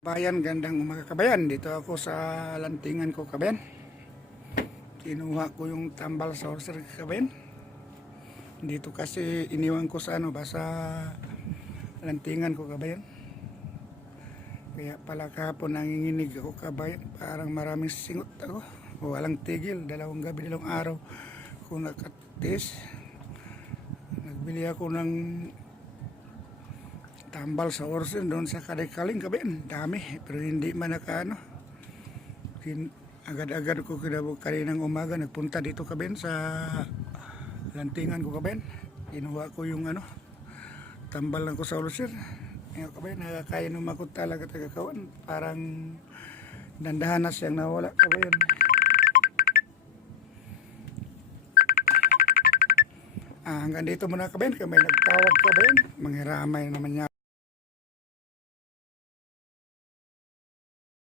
Bayan, gandang umaga kabayan. Dito ako sa lantingan ko kabayan. Kinuha ko yung tambal sa horser kabayan. Dito kasi iniwan ko sa sa lantingan ko kabayan. Kaya pala kahapon nanginginig ako kabayan. Parang maraming singot ako. Walang tigil. Dalawang gabi, dalawang araw ako nakatis. Nagbili ako ng tambal sa orsin doon sa Kadikaling kabayan. Dami, pero hindi man nakaano. Agad-agad ko kaninang umaga nagpunta dito kabayan sa lantingan ko kabayan. Kinuha ko yung tambal lang ko sa orsin. Ngayon kabayan, nakakainom ako talaga tagakawan. Parang dandahan na siyang nawala kabayan. Hanggang dito muna kabayan, kaya may nagtawag kabayan. Manghiramay naman niya.